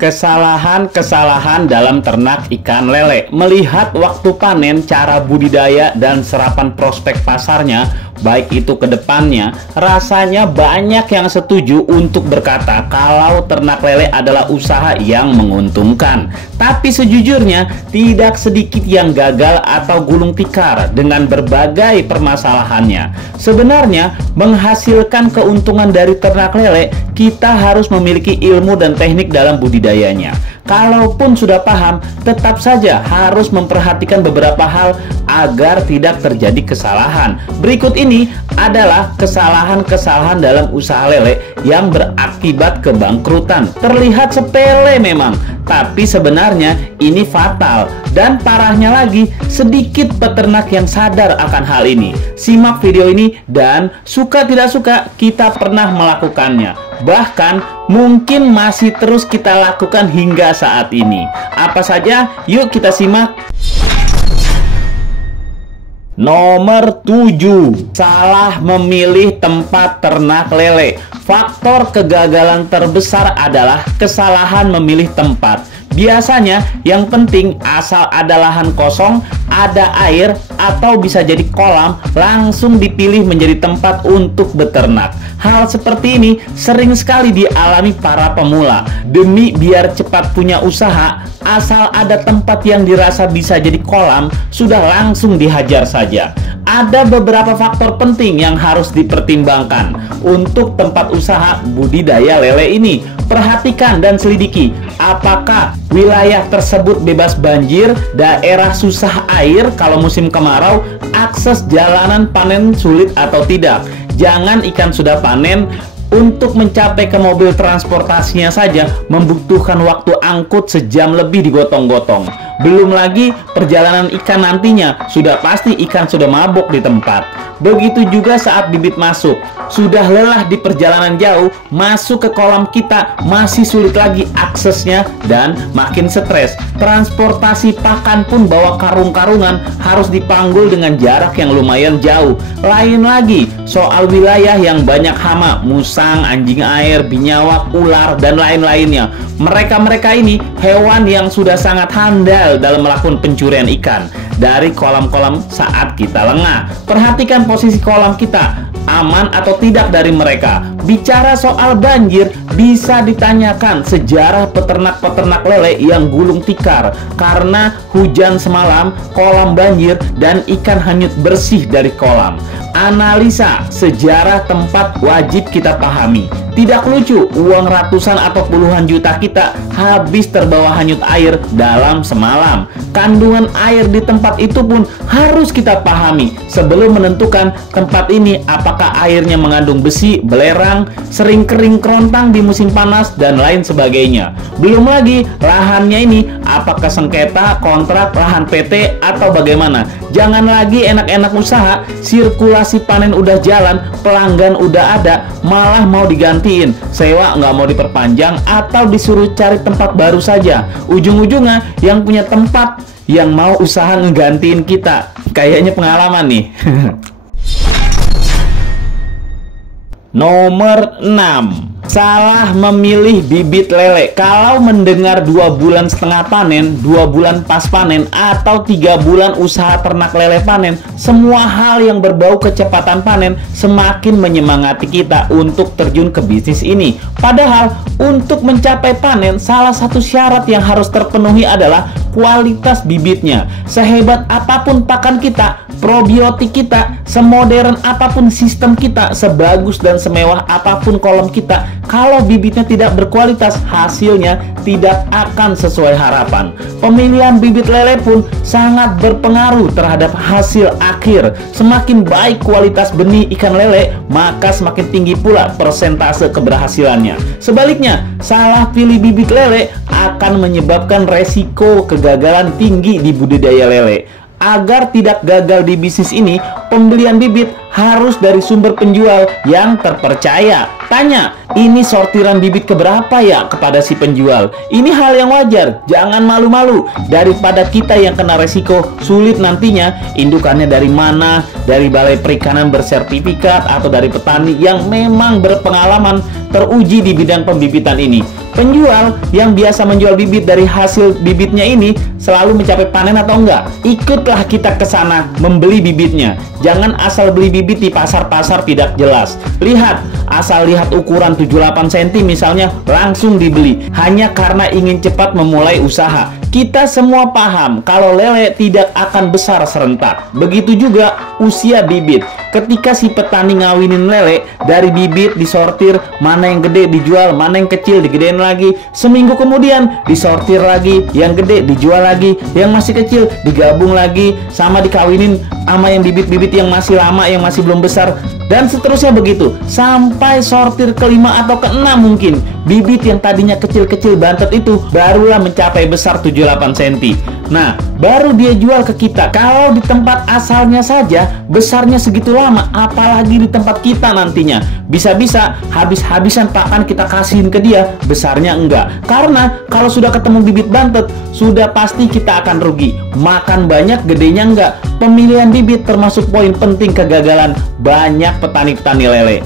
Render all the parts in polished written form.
Kesalahan-kesalahan dalam ternak ikan lele. Melihat waktu panen, cara budidaya, dan serapan prospek pasarnya, baik itu ke depannya, rasanya banyak yang setuju untuk berkata kalau ternak lele adalah usaha yang menguntungkan. Tapi sejujurnya, tidak sedikit yang gagal atau gulung tikar dengan berbagai permasalahannya. Sebenarnya, menghasilkan keuntungan dari ternak lele, kita harus memiliki ilmu dan teknik dalam budidayanya. Kalaupun sudah paham, tetap saja harus memperhatikan beberapa hal agar tidak terjadi kesalahan. Berikut ini adalah kesalahan-kesalahan dalam usaha lele yang berakibat kebangkrutan. Terlihat sepele memang, tapi sebenarnya ini fatal. Dan parahnya lagi, sedikit peternak yang sadar akan hal ini. Simak video ini dan suka tidak suka kita pernah melakukannya. Bahkan mungkin masih terus kita lakukan hingga saat ini. Apa saja? Yuk kita simak. Nomor 7. Salah memilih tempat ternak lele. Faktor kegagalan terbesar adalah kesalahan memilih tempat. Biasanya yang penting asal ada lahan kosong, ada air, atau bisa jadi kolam, langsung dipilih menjadi tempat untuk beternak. Hal seperti ini sering sekali dialami para pemula. Demi biar cepat punya usaha, asal ada tempat yang dirasa bisa jadi kolam, sudah langsung dihajar saja. Ada beberapa faktor penting yang harus dipertimbangkan untuk tempat usaha budidaya lele ini. Perhatikan dan selidiki apakah wilayah tersebut bebas banjir, daerah susah air kalau musim kemarau, akses jalanan panen sulit atau tidak. Jangan ikan sudah panen, untuk mencapai ke mobil transportasinya saja membutuhkan waktu angkut sejam lebih digotong-gotong. Belum lagi perjalanan ikan nantinya, sudah pasti ikan sudah mabuk di tempat. Begitu juga saat bibit masuk, sudah lelah di perjalanan jauh, masuk ke kolam kita masih sulit lagi aksesnya dan makin stres. Transportasi pakan pun bawa karung-karungan harus dipanggul dengan jarak yang lumayan jauh. Lain lagi soal wilayah yang banyak hama, musang, anjing air, binyawak, ular, dan lain-lainnya. Mereka-mereka ini hewan yang sudah sangat handal dalam melakukan pencurian ikan dari kolam-kolam saat kita lengah. Perhatikan posisi kolam kita, aman atau tidak dari mereka. Bicara soal banjir, bisa ditanyakan sejarah peternak-peternak lele yang gulung tikar karena hujan semalam, kolam banjir, dan ikan hanyut bersih dari kolam. Analisa sejarah tempat wajib kita pahami. Tidak lucu, uang ratusan atau puluhan juta kita habis terbawa hanyut air dalam semalam. Kandungan air di tempat itu pun harus kita pahami sebelum menentukan tempat ini apakah airnya mengandung besi, belerang, sering kering kerontang di musim panas, dan lain sebagainya. Belum lagi lahannya ini apakah sengketa, kontrak, lahan PT, atau bagaimana. Jangan lagi enak-enak usaha, sirkulasi panen udah jalan, pelanggan udah ada, malah mau digantiin, sewa nggak mau diperpanjang, atau disuruh cari tempat baru saja. Ujung-ujungnya yang punya tempat yang mau usaha ngegantiin kita. Kayaknya pengalaman nih. Nomor 6. Salah memilih bibit lele. Kalau mendengar 2 bulan setengah panen, 2 bulan pas panen, atau 3 bulan usaha ternak lele panen, semua hal yang berbau kecepatan panen semakin menyemangati kita untuk terjun ke bisnis ini. Padahal untuk mencapai panen, salah satu syarat yang harus terpenuhi adalah kualitas bibitnya. Sehebat apapun pakan kita, probiotik kita, semodern apapun sistem kita, sebagus dan semewah apapun kolam kita, kalau bibitnya tidak berkualitas, hasilnya tidak akan sesuai harapan. Pemilihan bibit lele pun sangat berpengaruh terhadap hasil akhir. Semakin baik kualitas benih ikan lele, maka semakin tinggi pula persentase keberhasilannya. Sebaliknya, salah pilih bibit lele akan menyebabkan resiko kegagalan tinggi di budidaya lele. Agar tidak gagal di bisnis ini, pembelian bibit harus dari sumber penjual yang terpercaya. Tanya, ini sortiran bibit keberapa ya kepada si penjual? Ini hal yang wajar, jangan malu-malu. Daripada kita yang kena resiko sulit nantinya, indukannya dari mana, dari balai perikanan bersertifikat, atau dari petani yang memang berpengalaman. teruji di bidang pembibitan ini. Penjual yang biasa menjual bibit dari hasil bibitnya ini selalu mencapai panen atau enggak? Ikutlah kita ke sana membeli bibitnya. Jangan asal beli bibit di pasar-pasar tidak jelas. Lihat, asal lihat ukuran 78 cm misalnya langsung dibeli hanya karena ingin cepat memulai usaha. Kita semua paham kalau lele tidak akan besar serentak. Begitu juga usia bibit. Ketika si petani ngawinin lele, dari bibit disortir, mana yang gede dijual, mana yang kecil digedein lagi. Seminggu kemudian disortir lagi, yang gede dijual lagi, yang masih kecil digabung lagi, sama dikawinin sama yang bibit-bibit yang masih lama, yang masih belum besar, dan seterusnya begitu sampai sortir kelima atau keenam mungkin. Bibit yang tadinya kecil-kecil bantet itu barulah mencapai besar 78 cm. Nah, baru dia jual ke kita. Kalau di tempat asalnya saja besarnya segitu lama, apalagi di tempat kita nantinya. Bisa-bisa habis-habisan pakan kita kasihin ke dia, besarnya enggak. Karena kalau sudah ketemu bibit bantet, sudah pasti kita akan rugi. Makan banyak, gedenya enggak. Pemilihan bibit termasuk poin penting kegagalan banyak petani-petani lele.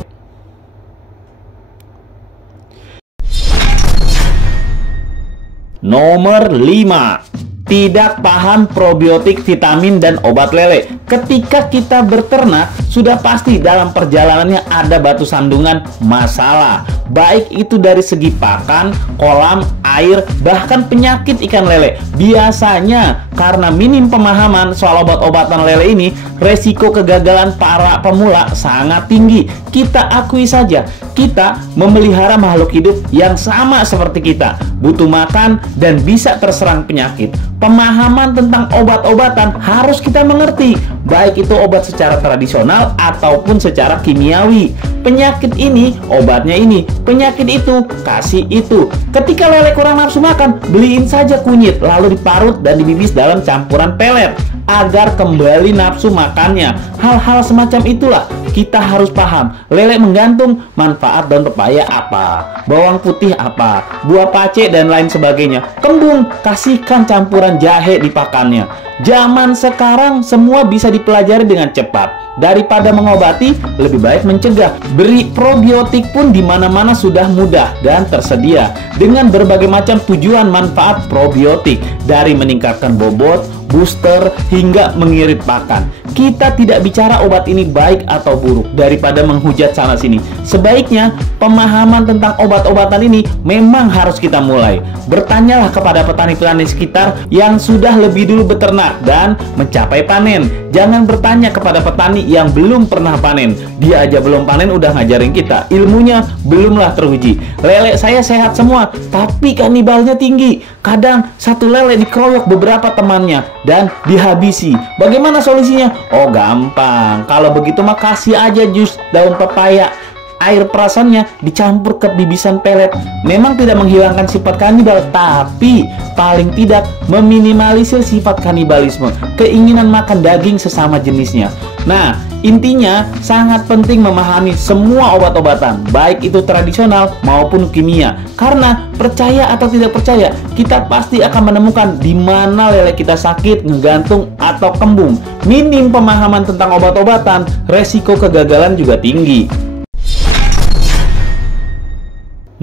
Nomor 5. Tidak paham probiotik, vitamin, dan obat lele. Ketika kita berternak, sudah pasti dalam perjalanannya ada batu sandungan masalah. Baik itu dari segi pakan, kolam, air, bahkan penyakit ikan lele. Biasanya karena minim pemahaman soal obat-obatan lele ini, resiko kegagalan para pemula sangat tinggi. Kita akui saja, kita memelihara makhluk hidup yang sama seperti kita, butuh makan dan bisa terserang penyakit. Pemahaman tentang obat-obatan harus kita mengerti, baik itu obat secara tradisional ataupun secara kimiawi. Penyakit ini, obatnya ini, penyakit itu, kasih itu. Ketika lele kurang nafsu makan, beliin saja kunyit, lalu diparut dan dibibis dalam campuran pelet agar kembali nafsu makannya. Hal-hal semacam itulah kita harus paham. Lele menggantung manfaat daun pepaya apa, bawang putih apa, buah pace dan lain sebagainya. Kembung, kasihkan campuran jahe di pakannya. Zaman sekarang semua bisa dipelajari dengan cepat. Daripada mengobati, lebih baik mencegah. Beri probiotik pun di mana-mana sudah mudah dan tersedia dengan berbagai macam tujuan manfaat probiotik, dari meningkatkan bobot, booster, hingga mengirit pakan. Kita tidak bicara obat ini baik atau buruk daripada menghujat sana sini. Sebaiknya pemahaman tentang obat-obatan ini memang harus kita mulai. Bertanyalah kepada petani-petani sekitar yang sudah lebih dulu beternak dan mencapai panen. Jangan bertanya kepada petani yang belum pernah panen. Dia aja belum panen udah ngajarin kita. Ilmunya belumlah teruji. Lele saya sehat semua, tapi kanibalnya tinggi. Kadang satu lele dikeroyok beberapa temannya dan dihabisi. Bagaimana solusinya? Oh gampang. Kalau begitu mah kasih aja jus daun pepaya. Air perasannya dicampur ke bibisan pelet. Memang tidak menghilangkan sifat kanibal, tapi paling tidak meminimalisir sifat kanibalisme, keinginan makan daging sesama jenisnya. Nah, intinya sangat penting memahami semua obat-obatan, baik itu tradisional maupun kimia. Karena percaya atau tidak percaya, kita pasti akan menemukan di mana lele kita sakit, ngegantung, atau kembung. Minim pemahaman tentang obat-obatan, resiko kegagalan juga tinggi.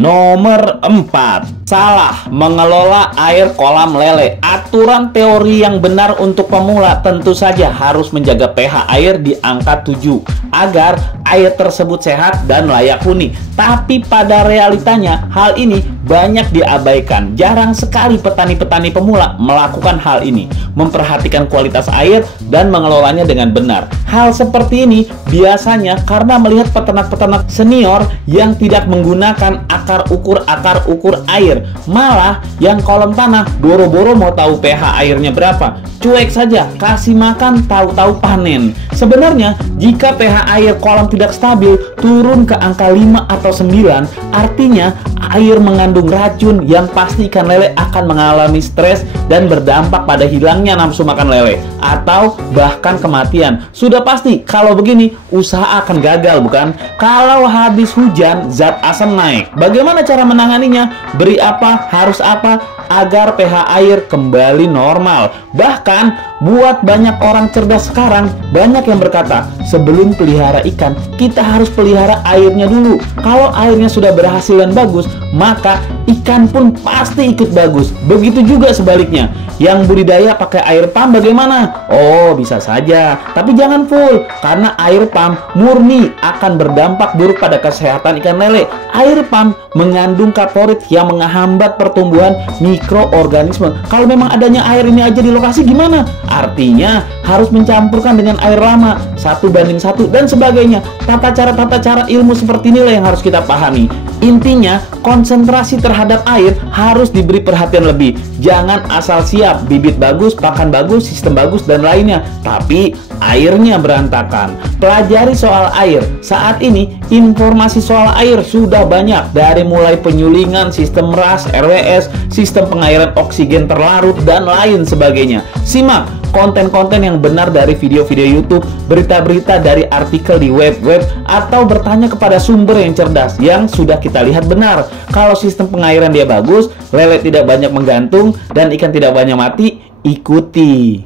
Nomor 4. Salah mengelola air kolam lele. Aturan teori yang benar untuk pemula tentu saja harus menjaga pH air di angka 7 agar air tersebut sehat dan layak huni. Tapi pada realitanya hal ini banyak diabaikan. Jarang sekali petani-petani pemula melakukan hal ini, memperhatikan kualitas air dan mengelolanya dengan benar. Hal seperti ini biasanya karena melihat peternak-peternak senior yang tidak menggunakan akar ukur air. Malah yang kolam tanah boro-boro mau tahu pH airnya berapa, cuek saja, kasih makan, tahu-tahu panen. Sebenarnya jika pH air kolam tidak stabil, turun ke angka 5 atau 9, artinya air mengandung racun yang pasti ikan lele akan mengalami stres dan berdampak pada hilangnya nafsu makan lele atau bahkan kematian. Sudah pasti kalau begini usaha akan gagal, bukan? Kalau habis hujan zat asam naik, bagaimana cara menanganinya? Beri apa? Harus apa? Agar pH air kembali normal. Bahkan buat banyak orang cerdas sekarang, banyak yang berkata sebelum pelihara ikan kita harus pelihara airnya dulu. Kalau airnya sudah berhasil dan bagus, maka ikan pun pasti ikut bagus. Begitu juga sebaliknya. Yang budidaya pakai air pump bagaimana? Oh, bisa saja, tapi jangan full, karena air pump murni akan berdampak buruk pada kesehatan ikan lele. Air pump mengandung kaporit yang menghambat pertumbuhan mikroorganisme. Kalau memang adanya air ini aja di lokasi gimana? Artinya harus mencampurkan dengan air lama 1:1 dan sebagainya. Tata cara ilmu seperti inilah yang harus kita pahami. Intinya konsentrasi terhadap air harus diberi perhatian lebih. Jangan asal siap bibit bagus, pakan bagus, sistem bagus dan lainnya, tapi airnya berantakan. Pelajari soal air. Saat ini informasi soal air sudah banyak, dari mulai penyulingan, sistem RAS, RWS, sistem pengairan oksigen terlarut dan lain sebagainya. Simak konten-konten yang benar dari video-video YouTube, berita-berita dari artikel di web-web, atau bertanya kepada sumber yang cerdas yang sudah kita lihat benar. Kalau sistem pengairan dia bagus, lele tidak banyak menggantung, dan ikan tidak banyak mati, ikuti.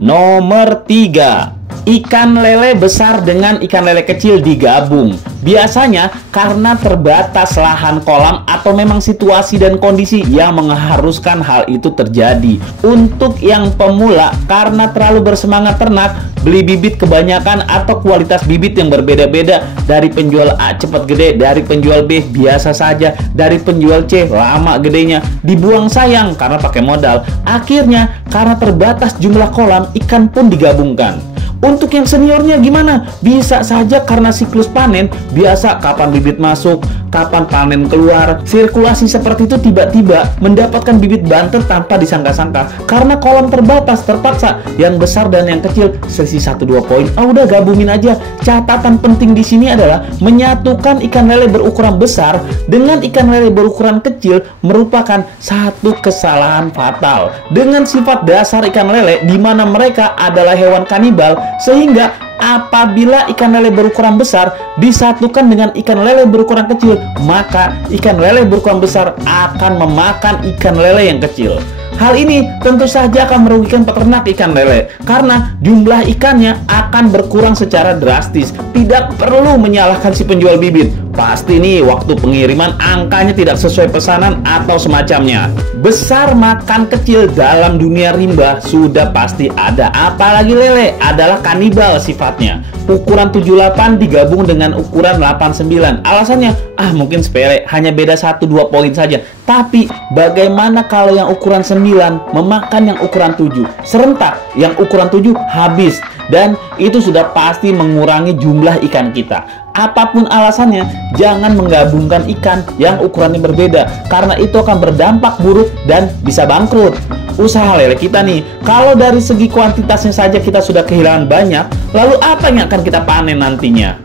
Nomor 3. Ikan lele besar dengan ikan lele kecil digabung. Biasanya karena terbatas lahan kolam atau memang situasi dan kondisi yang mengharuskan hal itu terjadi. Untuk yang pemula, karena terlalu bersemangat ternak, beli bibit kebanyakan atau kualitas bibit yang berbeda-beda. Dari penjual A cepat gede, dari penjual B biasa saja, dari penjual C lama gedenya. Dibuang sayang karena pakai modal. Akhirnya karena terbatas jumlah kolam, ikan pun digabungkan. Untuk yang seniornya gimana? Bisa saja karena siklus panen, biasa kapan bibit masuk, kapan panen keluar. Sirkulasi seperti itu tiba-tiba mendapatkan bibit banter tanpa disangka-sangka. Karena kolam terbatas, terpaksa yang besar dan yang kecil selisih 1-2 poin. Udah gabungin aja. Catatan penting di sini adalah menyatukan ikan lele berukuran besar dengan ikan lele berukuran kecil merupakan satu kesalahan fatal. Dengan sifat dasar ikan lele di mana mereka adalah hewan kanibal, sehingga apabila ikan lele berukuran besar disatukan dengan ikan lele berukuran kecil, maka ikan lele berukuran besar akan memakan ikan lele yang kecil. Hal ini tentu saja akan merugikan peternak ikan lele karena jumlah ikannya akan berkurang secara drastis. Tidak perlu menyalahkan si penjual bibit. Pasti nih waktu pengiriman angkanya tidak sesuai pesanan atau semacamnya. Besar makan kecil dalam dunia rimba sudah pasti ada. Apalagi lele adalah kanibal sifatnya. Ukuran 78 digabung dengan ukuran 89. Alasannya, mungkin sepele, hanya beda 1-2 poin saja. Tapi bagaimana kalau yang ukuran 9 memakan yang ukuran 7? Serentak, yang ukuran 7 habis. Dan itu sudah pasti mengurangi jumlah ikan kita. Apapun alasannya, jangan menggabungkan ikan yang ukurannya berbeda, karena itu akan berdampak buruk dan bisa bangkrut. Usaha lele kita nih, kalau dari segi kuantitasnya saja kita sudah kehilangan banyak, lalu apa yang akan kita panen nantinya?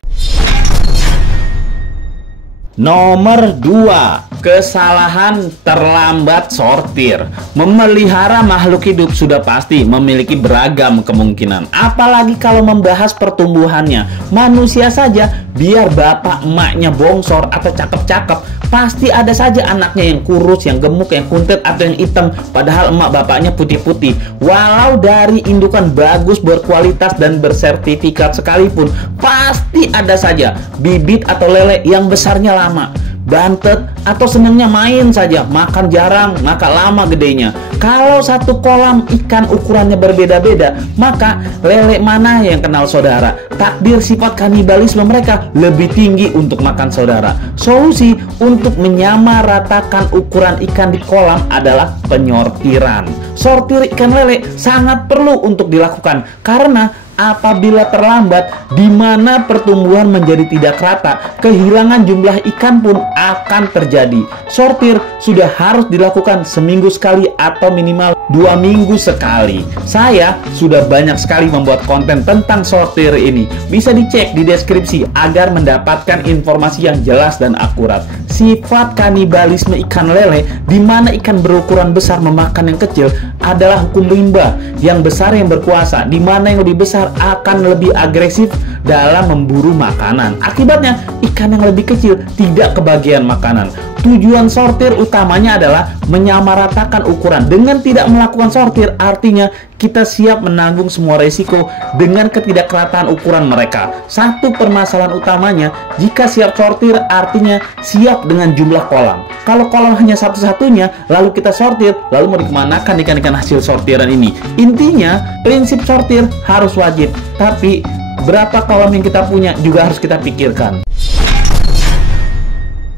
Nomor 2. Kesalahan terlambat sortir. Memelihara makhluk hidup sudah pasti memiliki beragam kemungkinan. Apalagi kalau membahas pertumbuhannya. Manusia saja, biar bapak emaknya bongsor atau cakep-cakep, pasti ada saja anaknya yang kurus, yang gemuk, yang kuntet, atau yang hitam. Padahal emak bapaknya putih-putih. Walau dari indukan bagus, berkualitas, dan bersertifikat sekalipun, pasti ada saja bibit atau lele yang besarnya lama, bantet, atau senangnya main saja, makan jarang, maka lama gedenya. Kalau satu kolam ikan ukurannya berbeda-beda, maka lele mana yang kenal saudara? Takdir sifat kanibalisme mereka lebih tinggi untuk makan saudara. Solusi untuk menyamaratakan ukuran ikan di kolam adalah penyortiran. Sortir ikan lele sangat perlu untuk dilakukan karena Apabila terlambat, di mana pertumbuhan menjadi tidak rata, kehilangan jumlah ikan pun akan terjadi. Sortir sudah harus dilakukan seminggu sekali atau minimal 2 minggu sekali. Saya sudah banyak sekali membuat konten tentang sortir ini. Bisa dicek di deskripsi agar mendapatkan informasi yang jelas dan akurat. Sifat kanibalisme ikan lele, di mana ikan berukuran besar memakan yang kecil, adalah hukum rimba. Yang besar yang berkuasa, di mana yang lebih besar akan lebih agresif dalam memburu makanan. Akibatnya, ikan yang lebih kecil tidak kebagian makanan. Tujuan sortir utamanya adalah menyamaratakan ukuran. Dengan tidak melakukan sortir, artinya kita siap menanggung semua resiko dengan ketidakrataan ukuran mereka. Satu permasalahan utamanya, jika siap sortir artinya siap dengan jumlah kolam. Kalau kolam hanya satu-satunya, lalu kita sortir, lalu mau dikemanakan ikan-ikan hasil sortiran ini? Intinya, prinsip sortir harus wajib, tapi berapa kolam yang kita punya juga harus kita pikirkan.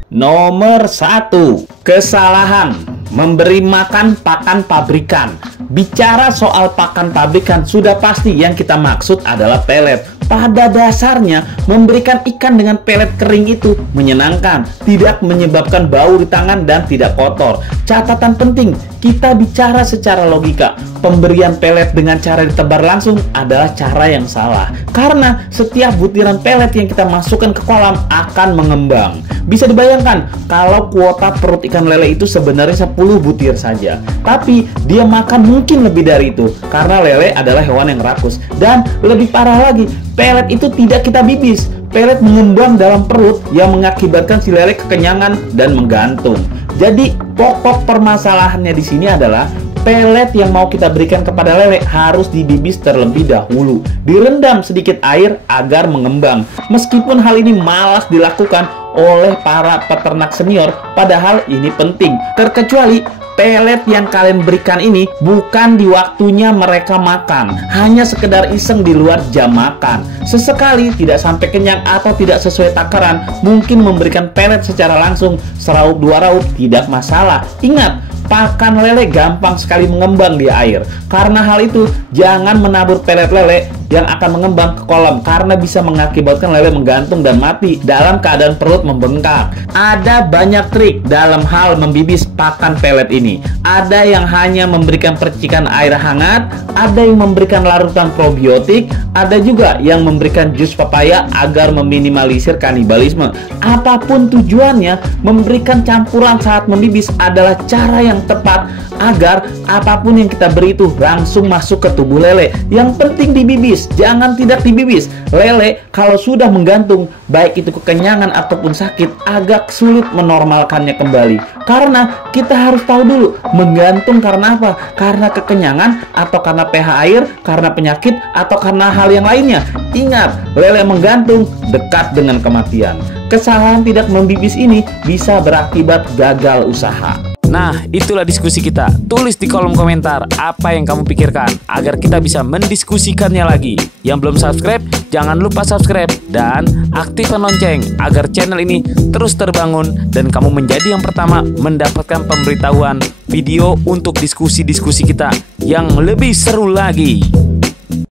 Nomor 1, kesalahan memberi makan pakan pabrikan. Bicara soal pakan pabrikan, sudah pasti yang kita maksud adalah pelet. Pada dasarnya, memberikan ikan dengan pelet kering itu menyenangkan, tidak menyebabkan bau di tangan dan tidak kotor. Catatan penting, kita bicara secara logika. Pemberian pelet dengan cara ditebar langsung adalah cara yang salah. Karena setiap butiran pelet yang kita masukkan ke kolam akan mengembang. Bisa dibayangkan kalau kuota perut ikan lele itu sebenarnya 10 butir saja. Tapi dia makan mungkin lebih dari itu. Karena lele adalah hewan yang rakus. Dan lebih parah lagi, pelet itu tidak kita bibis. Pelet mengembang dalam perut yang mengakibatkan si lele kekenyangan dan menggantung. Jadi pokok permasalahannya di sini adalah pelet yang mau kita berikan kepada lele harus dibibis terlebih dahulu. Direndam sedikit air agar mengembang. Meskipun hal ini malas dilakukan oleh para peternak senior, padahal ini penting. Terkecuali pelet yang kalian berikan ini bukan di waktunya mereka makan, hanya sekedar iseng di luar jam makan. Sesekali tidak sampai kenyang atau tidak sesuai takaran, mungkin memberikan pelet secara langsung seraup 2 raup tidak masalah. Ingat, pakan lele gampang sekali mengembang di air. Karena hal itu, jangan menabur pelet lele yang akan mengembang ke kolam karena bisa mengakibatkan lele menggantung dan mati dalam keadaan perut membengkak. Ada banyak trik dalam hal membibis pakan pelet ini. Ada yang hanya memberikan percikan air hangat, ada yang memberikan larutan probiotik, ada juga yang memberikan jus pepaya agar meminimalisir kanibalisme. Apapun tujuannya, memberikan campuran saat membibis adalah cara yang tepat agar apapun yang kita beri itu langsung masuk ke tubuh lele. Yang penting dibibis, jangan tidak dibibis. Lele kalau sudah menggantung, baik itu kekenyangan ataupun sakit, agak sulit menormalkannya kembali. Karena kita harus tahu dulu, menggantung karena apa? Karena kekenyangan, atau karena pH air, karena penyakit, atau karena hal yang lainnya. Ingat, lele menggantung dekat dengan kematian. Kesalahan tidak membibis ini bisa berakibat gagal usaha. Nah, itulah diskusi kita. Tulis di kolom komentar apa yang kamu pikirkan agar kita bisa mendiskusikannya lagi. Yang belum subscribe, jangan lupa subscribe dan aktifkan lonceng agar channel ini terus terbangun dan kamu menjadi yang pertama mendapatkan pemberitahuan video untuk diskusi-diskusi kita yang lebih seru lagi.